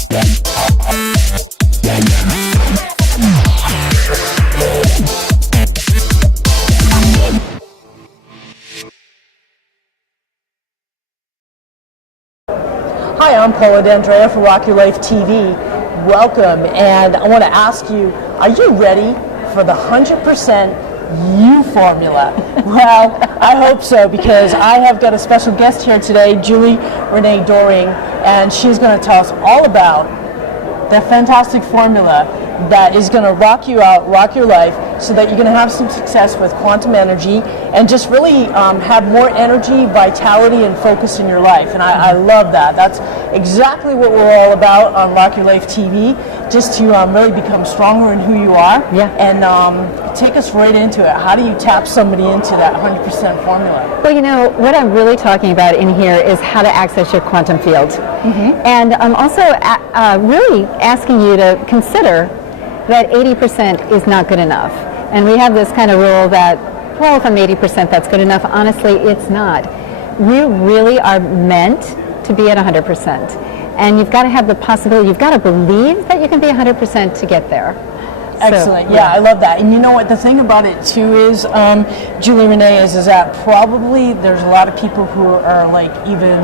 Hi, I'm Paula for Rock Your Life TV. Welcome, and I want to ask you, are you ready for the 100% you formula? Well, I hope so, because I have got a special guest here today, Julie Renee Doering, and she's going to tell us all about the fantastic formula that is going to rock you out, rock your life, so that you're going to have some success with quantum energy and just really have more energy, vitality, and focus in your life. And I love that. That's exactly what we're all about on Rock Your Life TV, just to really become stronger in who you are. Yeah. And take us right into it. How do you tap somebody into that 100% formula? Well, you know, what I'm really talking about in here is how to access your quantum field. Mm-hmm. And I'm also really asking you to consider that 80% is not good enough. And we have this kind of rule that, well, if I'm 80%, that's good enough. Honestly, it's not. You really are meant to be at 100%. And you've got to have the possibility, you've got to believe that you can be 100% to get there. Excellent. So, yeah, I love that. And you know what, the thing about it too is, Julie Renee, is that probably there's a lot of people who are like even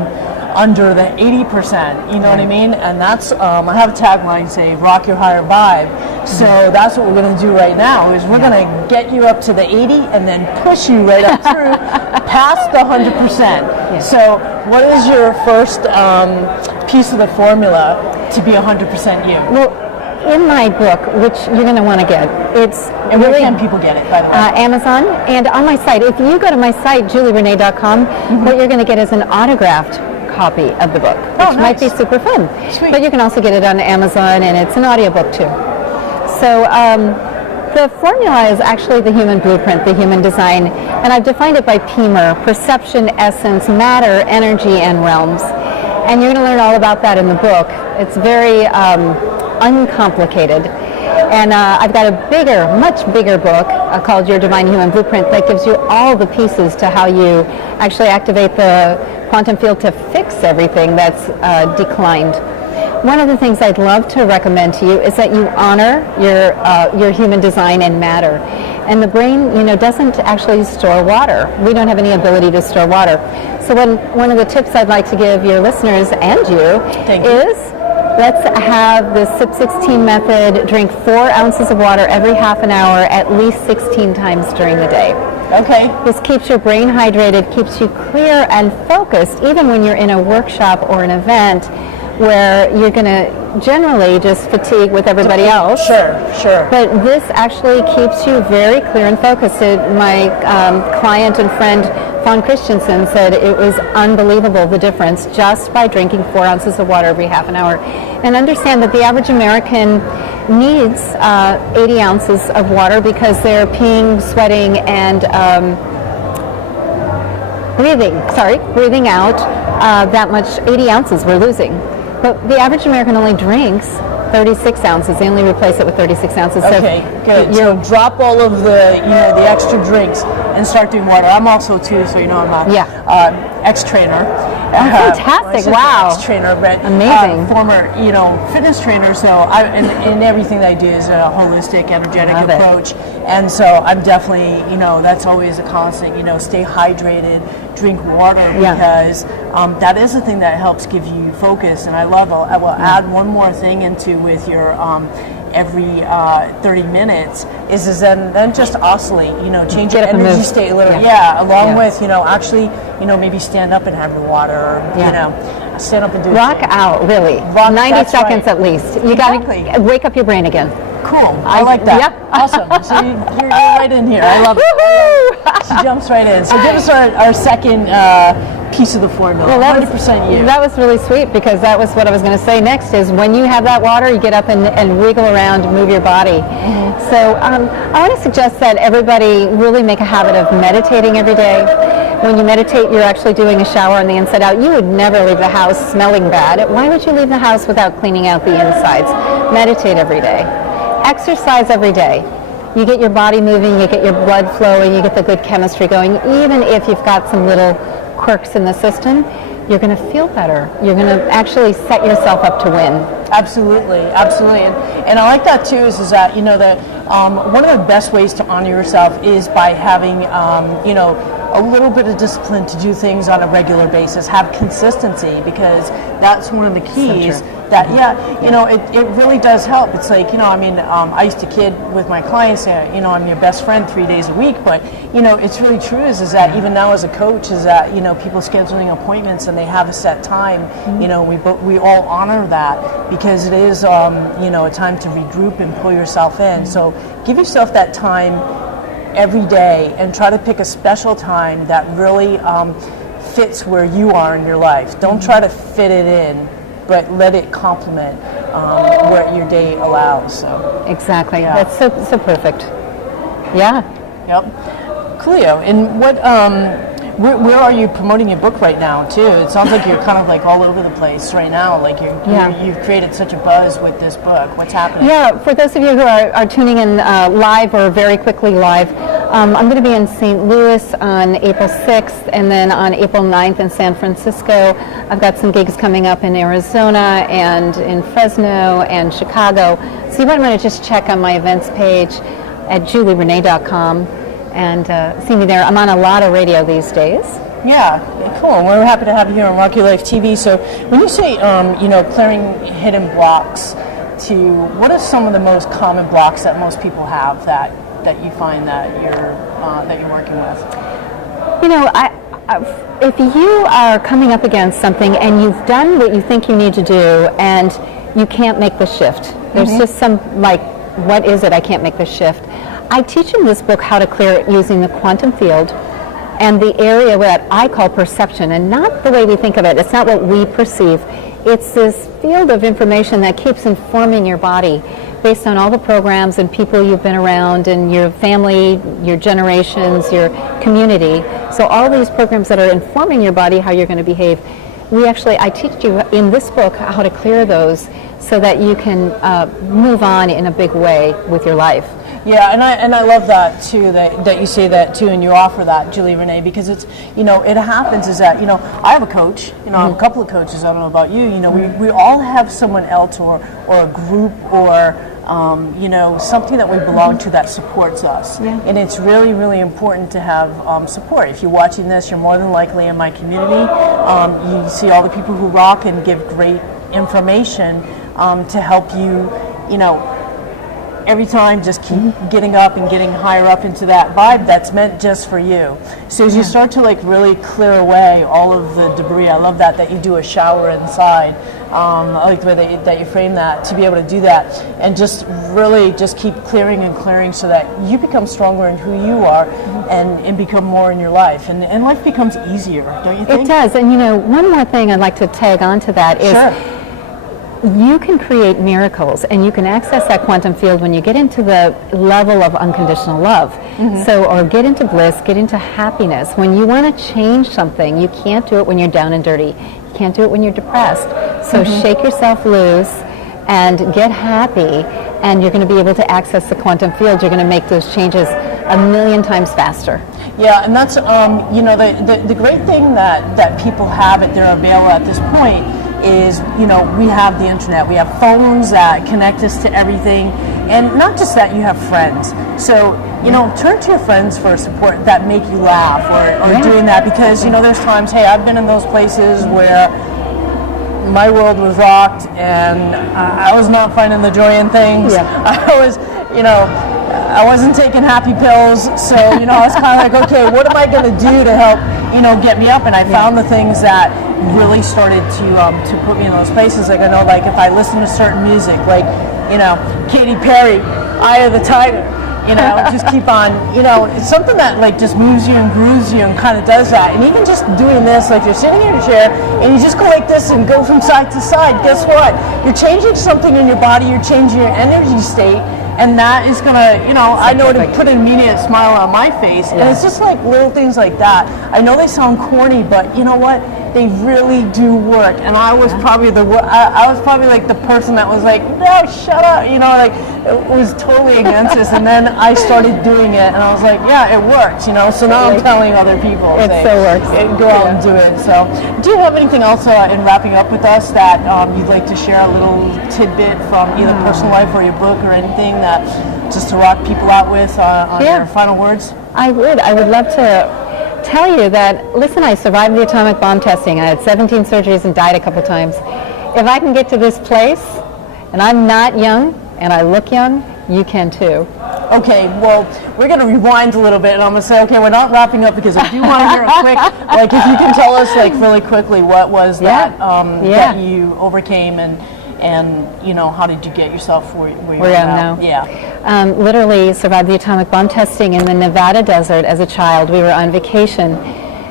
under the 80%, you know what I mean? And that's, I have a tagline, say, rock your higher vibe. So that's what we're going to do right now, is we're going to get you up to the 80 and then push you right up through past the 100%. Yeah. So what is your first piece of the formula to be 100% you? Well, in my book, which you're going to want to get, it's and where can people get it, by the way? Amazon, and on my site. If you go to my site, julierenee.com, what you're going to get is an autographed copy of the book, which might be super fun. Sweet. But you can also get it on Amazon, and it's an audiobook too. So the formula is actually the human blueprint, the human design, and I've defined it by PEMER: perception, essence, matter, energy, and realms. And you're going to learn all about that in the book. It's very uncomplicated. And I've got a bigger, much bigger book called Your Divine Human Blueprint that gives you all the pieces to how you actually activate the quantum field to fix everything that's declined. One of the things I'd love to recommend to you is that you honor your human design and matter. And the brain, you know, doesn't actually store water. We don't have any ability to store water. So one of the tips I'd like to give your listeners and you is, let's have the SIP 16 method. Drink 4 ounces of water every half an hour, at least 16 times during the day. Okay. This keeps your brain hydrated, keeps you clear and focused, even when you're in a workshop or an event where you're going to generally just fatigue with everybody else. Sure. But this actually keeps you very clear and focused. My client and friend, Fawn Christensen, said it was unbelievable, the difference, just by drinking 4 ounces of water every half an hour. And understand that the average American needs 80 ounces of water because they're peeing, sweating, and breathing out that much. 80 ounces we're losing. But the average American only drinks 36 ounces. They only replace it with 36 ounces. Okay, so good. So drop all of the, the extra drinks and start doing water. I'm also too, so I'm a ex-trainer. Fantastic! Wow. Ex-trainer, but amazing. Former, fitness trainer. So and everything that I do is a holistic, energetic approach. And so I'm definitely, that's always a constant. Stay hydrated, drink water, because that is the thing that helps give you focus. And I will add one more thing into with your every 30 minutes is then just oscillate, change your energy state a little, along with, actually, maybe stand up and have your water, or, stand up and do rock out, really. 90 seconds at least. You got to wake up your brain again. Cool. I like that. Yep. Awesome. So you're right in here. I love it. She jumps right in. So give us our second piece of the formula. Well, 100% you. That was really sweet, because that was what I was going to say next, is when you have that water, you get up and wiggle around, move your body. Mm-hmm. So I want to suggest that everybody really make a habit of meditating every day. When you meditate, you're actually doing a shower on the inside out. You would never leave the house smelling bad. Why would you leave the house without cleaning out the insides? Meditate every day. Exercise every day. You get your body moving, you get your blood flowing, you get the good chemistry going. Even if you've got some little quirks in the system, you're going to feel better. You're going to actually set yourself up to win. Absolutely, absolutely, and I like that too. Is that that one of the best ways to honor yourself is by having a little bit of discipline to do things on a regular basis. Have consistency, because that's one of the keys. So that it really does help. It's like I used to kid with my clients say I'm your best friend 3 days a week, but it's really true is that even now as a coach is that people scheduling appointments and they have a set time. We all honor that, because it is a time to regroup and pull yourself in. So give yourself that time every day and try to pick a special time that really fits where you are in your life. Don't try to fit it in, but let it complement what your day allows. So exactly, that's so perfect. Yeah. Yep. Coolio. And what? Where are you promoting your book right now too? It sounds like you're kind of like all over the place right now. Like you've created such a buzz with this book. What's happening? Yeah, for those of you who are tuning in live or very quickly live, I'm going to be in St. Louis on April 6th and then on April 9th in San Francisco. I've got some gigs coming up in Arizona and in Fresno and Chicago. So you might want to just check on my events page at julierenee.com and see me there. I'm on a lot of radio these days. Yeah, cool. We're happy to have you here on Rock Your Life TV. So when you say, clearing hidden blocks, what are some of the most common blocks that most people have that you find that you're working with? If you are coming up against something and you've done what you think you need to do and you can't make the shift, there's just some what is it? I can't make the shift. I teach in this book how to clear it using the quantum field and the area that I call perception, and not the way we think of it. It's not what we perceive. It's this field of information that keeps informing your body based on all the programs and people you've been around and your family, your generations, your community. So all these programs that are informing your body how you're going to behave, I teach you in this book how to clear those so that you can move on in a big way with your life. Yeah, and I love that too, that you say that too, and you offer that, Julie Renee, because it's, it happens is that, I have a coach, I have a couple of coaches, I don't know about you, we all have someone else or a group or, something that we belong to that supports us. Yeah. And it's really, really important to have support. If you're watching this, you're more than likely in my community. You see all the people who rock and give great information to help you, every time just keep getting up and getting higher up into that vibe that's meant just for you. So as you start to really clear away all of the debris, I love that you do a shower inside. I like the way that you frame that, to be able to do that and just really just keep clearing and clearing so that you become stronger in who you are and become more in your life. And life becomes easier, don't you think? It does. And one more thing I'd like to tag on to that is you can create miracles and you can access that quantum field when you get into the level of unconditional love. Or get into bliss, get into happiness. When you want to change something, you can't do it when you're down and dirty. You can't do it when you're depressed. So shake yourself loose and get happy, and you're going to be able to access the quantum field. You're going to make those changes a million times faster. Yeah, and that's the great thing that people have at their avail at this point is, we have the internet, we have phones that connect us to everything, and not just that, you have friends. So, turn to your friends for support that make you laugh or doing that, because, there's times, hey, I've been in those places where my world was rocked and I was not finding the joy in things. I wasn't taking happy pills, so I was kind of like, okay, what am I going to do to help get me up? And I found the things that really started to put me in those places. Like, I know, like, if I listen to certain music, like, Katy Perry, Eye of the Tiger, just keep on, it's something that just moves you and grooves you and kind of does that. And even just doing this, like, you're sitting in your chair and you just go like this and go from side to side, guess what? You're changing something in your body, you're changing your energy state, and that is gonna, I know to put an immediate smile on my face. And it's just like little things like that. I know they sound corny, but you know what? they really do work. And I was probably I was probably like the person that was like, no, shut up, you know, like it was totally against this. And then I started doing it, and I was like, yeah, it works, you know. So now I'm telling other people, it so works. Go out and do it. So, do you have anything else in wrapping up with us that you'd like to share, a little tidbit from either personal life or your book or anything that just to rock people out with on your final words? I would love to tell you that, listen, I survived the atomic bomb testing. I had 17 surgeries and died a couple times. If I can get to this place, and I'm not young, and I look young, you can too. Okay, well, we're going to rewind a little bit, and I'm going to say, okay, we're not wrapping up because I do want to hear a quick, like, if you can tell us, like, really quickly, what was that that you overcame, and you know, how did you get yourself where you are now? Yeah. Literally survived the atomic bomb testing in the Nevada desert as a child. We were on vacation.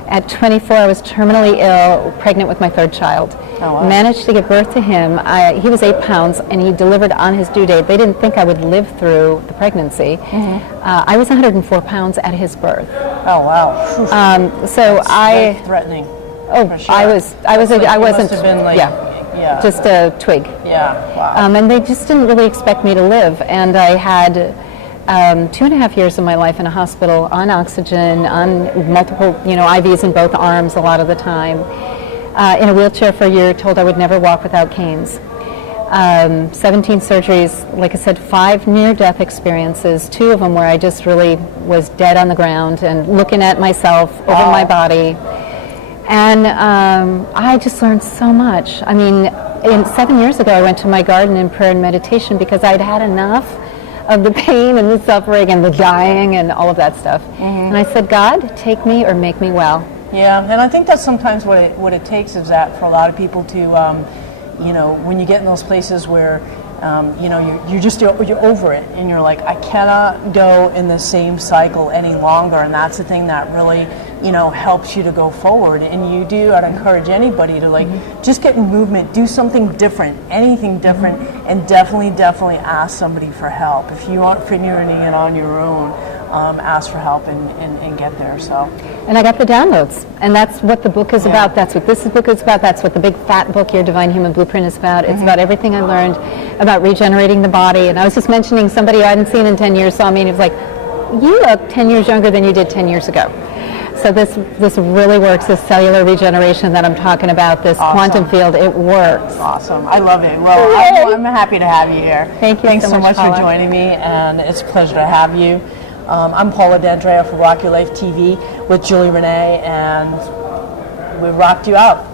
At 24, I was terminally ill, pregnant with my third child. Oh, wow. Managed to give birth to him. He was 8 pounds, and he delivered on his due date. They didn't think I would live through the pregnancy. I was 104 pounds at his birth. Oh, wow. So That's threatening. Oh, for sure. I wasn't. Must have been like, just a twig. Yeah. Wow. And they just didn't really expect me to live. And I had 2.5 years of my life in a hospital on oxygen, on multiple, IVs in both arms a lot of the time. In a wheelchair for a year, told I would never walk without canes. 17 surgeries, like I said, 5 near-death experiences, 2 of them where I just really was dead on the ground and looking at myself over my body. And I just learned so much. I mean, 7 years ago, I went to my garden in prayer and meditation because I'd had enough of the pain and the suffering and the dying and all of that stuff. And I said, God, take me or make me well. Yeah, and I think that's sometimes what it takes is that for a lot of people to, when you get in those places where, you're over it and you're like, I cannot go in the same cycle any longer, and that's the thing that really, helps you to go forward. And you do, I'd encourage anybody to just get in movement, do something different, anything different, and definitely ask somebody for help. If you aren't figuring it on your own, ask for help and get there. So. And I got the downloads, and that's what the book is about. That's what this book is about. That's what the big fat book, Your Divine Human Blueprint, is about. It's about everything I learned about regenerating the body. And I was just mentioning somebody I hadn't seen in 10 years saw me, and he was like, you look 10 years younger than you did 10 years ago. So this really works, this cellular regeneration that I'm talking about, this quantum field, it works. Awesome. I love it. Well, I'm happy to have you here. Thank you. Thanks so much Paula, for joining me, and it's a pleasure to have you. I'm Paula D'Andrea for Rock Your Life TV with Julie Renee, and we rocked you out.